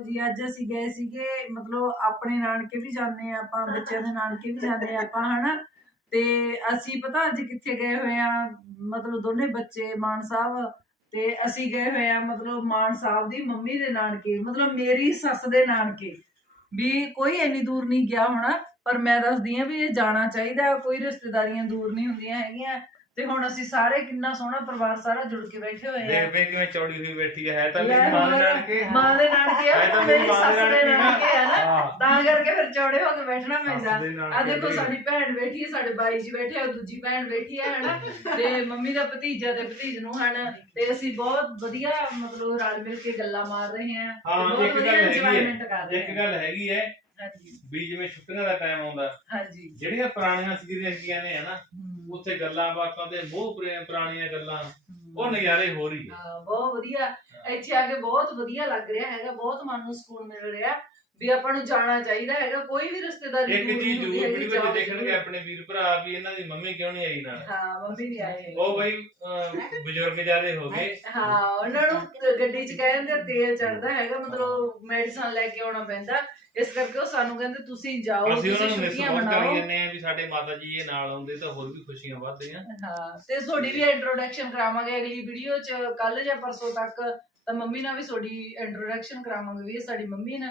ਜੀ ਅੱਜ ਅਸੀਂ ਗਏ ਸੀਗੇ ਮਤਲਬ ਆਪਣੇ ਨਾਨਕੇ ਵੀ ਜਾਂਦੇ ਆ ਆਪਾਂ ਬੱਚਿਆਂ ਦੇ ਨਾਨਕੇ ਵੀ ਜਾਂਦੇ ਆ ਆਪਾਂ ਹਨਾ? ਤੇ ਅਸੀਂ ਪਤਾ ਅੱਜ ਕਿੱਥੇ ਗਏ ਹੋਏ ਆ ਮਤਲਬ ਦੋਨੇ ਬੱਚੇ ਮਾਨ ਸਾਹਿਬ ਤੇ ਅਸੀਂ ਗਏ ਹੋਏ ਆ ਮਤਲਬ ਮਾਨ ਸਾਹਿਬ ਦੀ ਮੰਮੀ ਦੇ ਨਾਨਕੇ ਮਤਲਬ ਮੇਰੀ ਸੱਸ ਦੇ ਨਾਨਕੇ। ਵੀ ਕੋਈ ਇੰਨੀ ਦੂਰ ਨਹੀਂ ਗਿਆ ਹੋਣਾ ਪਰ ਮੈਂ ਦੱਸਦੀ ਆ ਵੀ ਇਹ ਜਾਣਾ ਚਾਹੀਦਾ ਕੋਈ ਰਿਸ਼ਤੇਦਾਰੀਆਂ ਦੂਰ ਨਹੀਂ ਹੁੰਦੀਆਂ ਹੈਗੀਆਂ। ਤੇ ਹੁਣ ਅਸੀਂ ਸਾਰੇ ਕਿੰਨਾ ਸੋਹਣਾ ਪਰਿਵਾਰ ਸਾਰਾ ਜੁੜ ਕੇ ਬੈਠੇ ਹੋਏ ਆ ਦੇਖ ਵੇ ਕਿਵੇਂ ਚੌੜੀ ਹੋਈ ਬੈਠੀ ਹੈ ਤਾਂ ਮੇਰੀ ਮਾਂ ਹੋਰ, ਜਾਣ ਕੇ ਮਾਂ ਦੇ ਆ ਹੈ ਤਾਂ ਮੇਰੀ ਸੱਸ ਦੇ ਨਾਨਕੇ ਆ ਨਾ ਤਾਂ ਕਰਕੇ ਫਿਰ ਚੌੜੇ ਹੋ ਕੇ ਬੈਠਣਾ ਪੈਂਦਾ। ਆ ਦੇਖੋ। ਸਾਡੀ ਭੈਣ ਬੈਠੀ ਹੈ ਸਾਡੇ ਬਾਈ ਜੀ ਬੈਠੇ ਆ ਦੂਜੀ ਭੈਣ ਬੈਠੀ ਹੈ ਹਨਾ ਤੇ ਮੰਮੀ ਦਾ ਭਤੀਜਾ ਤੇ ਭਤੀਜ ਨੂੰ ਹਨ। ਤੇ ਅਸੀਂ ਬਹੁਤ ਵਧੀਆ ਮਤਲਬ ਰਲ ਮਿਲ ਕੇ ਗੱਲਾਂ ਮਾਰ ਰਹੇ ਹਾਂ। ਇੱਕ ਗੱਲ ਹੈਗੀ ਹੈ ਇੱਕ ਗੱਲ ਹੈਗੀ ਹੈ ਵੀ ਜਿਵੇਂ ਛੁੱਟੀਆਂ ਦਾ ਟਾਈਮ ਆਉਂਦਾ ਹਾਂਜੀ। ਜਿਹੜੀਆਂ ਪੁਰਾਣੀਆਂ ਸੀਰੀਆਂ ਹੈਗੀਆਂ ਨੇ ਹਨਾ ਉੱਥੇ ਗੱਲਾਂ ਬਾਤਾਂ ਤੇ ਬਹੁਤ ਪੁਰਾ- ਪੁਰਾਣੀਆਂ ਗੱਲਾਂ। ਉਹ ਨਜ਼ਾਰੇ ਹੋ ਰਹੀ ਹੈ। ਹਾਂ, ਬਹੁਤ ਵਧੀਆ। ਇੱਥੇ ਆ ਕੇ ਬਹੁਤ ਵਧੀਆ ਲੱਗ ਰਿਹਾ ਹੈਗਾ ਬਹੁਤ ਮਨ ਨੂੰ ਸਕੂਨ ਮਿਲ ਰਿਹਾ। ਵੀ ਆਪਾਂ ਨੂੰ ਜਾਣਾ ਚਾਹੀਦਾ ਹੈਗਾ ਕੋਈ ਵੀ ਰਿਸ਼ਤੇਦਾਰੀ ਇੱਕ ਦੂਰ ਨਹੀਂ ਚੀਜ਼ ਹੁੰਦੀ ਜ਼ਰੂਰ ਹੈਗੀ, ਵੀਡੀਓ ਜਾਓ ਵਿੱਚ ਦੇਖਣਗੇ ਜ਼ਰੂਰ। ਆਪਣੇ ਵੀਰ ਭਰਾ ਵੀ ਇਹਨਾਂ ਦੀ ਮੰਮੀ ਕਿਉਂ ਨਹੀਂ ਆਈ ਨਾਲ? ਹਾਂ ਮੰਮੀ ਵੀ ਆਏ ਉਹ ਬਈ ਅਹ, ਬਜ਼ੁਰਗ ਜਿਆਦੇ ਹੋ ਗਏ। ਹਾਂ ਉਹਨਾਂ ਨੂੰ ਗੱਡੀ 'ਚ ਕਹਿੰਦੇ ਤੇਲ ਚੜਦਾ ਹੈਗਾ ਮਤਲਬ ਮੈਡੀਸਨ ਲੈ ਕੇ ਆਉਣਾ ਪੈਂਦਾ। ਇਸ ਕਰਕੇ ਉਹ ਸਾਨੂੰ ਕਹਿੰਦੇ ਤੁਸੀਂ ਜਾਓ ਅਸੀਂ ਤੁਸੀਂ ਉਹਨਾਂ ਨੂੰ ਮਿਸ ਛੁੱਟੀਆਂ ਬਹੁਤ ਮਨਾਓ। ਜਾਂਦੇ ਆ ਵੀ ਸਾਡੇ ਮਾਤਾ ਜੀ ਇਹ ਨਾਲ ਆਉਂਦੇ ਤਾਂ ਹੋਰ ਵੀ ਖੁਸ਼ੀਆਂ ਵੱਧਦੀਆਂ। ਹਾਂ ਤੇ ਤੁਹਾਡੀ ਵੀ ਇੰਟਰੋਡਕਸ਼ਨ ਕਰਾਵਾਂਗੇ ਅਗਲੀ ਵੀਡੀਓ 'ਚ। ਕੱਲ ਜਾਂ ਪਰਸੋਂ ਤੱਕ ਤਾਂ ਮੰਮੀ ਨਾਲ ਵੀ ਤੁਹਾਡੀ ਇੰਟਰੋਡਕਸ਼ਨ ਕਰਾਵਾਂਗੇ ਵੀ ਇਹ ਸਾਡੀ ਮੰਮੀ ਨੇ।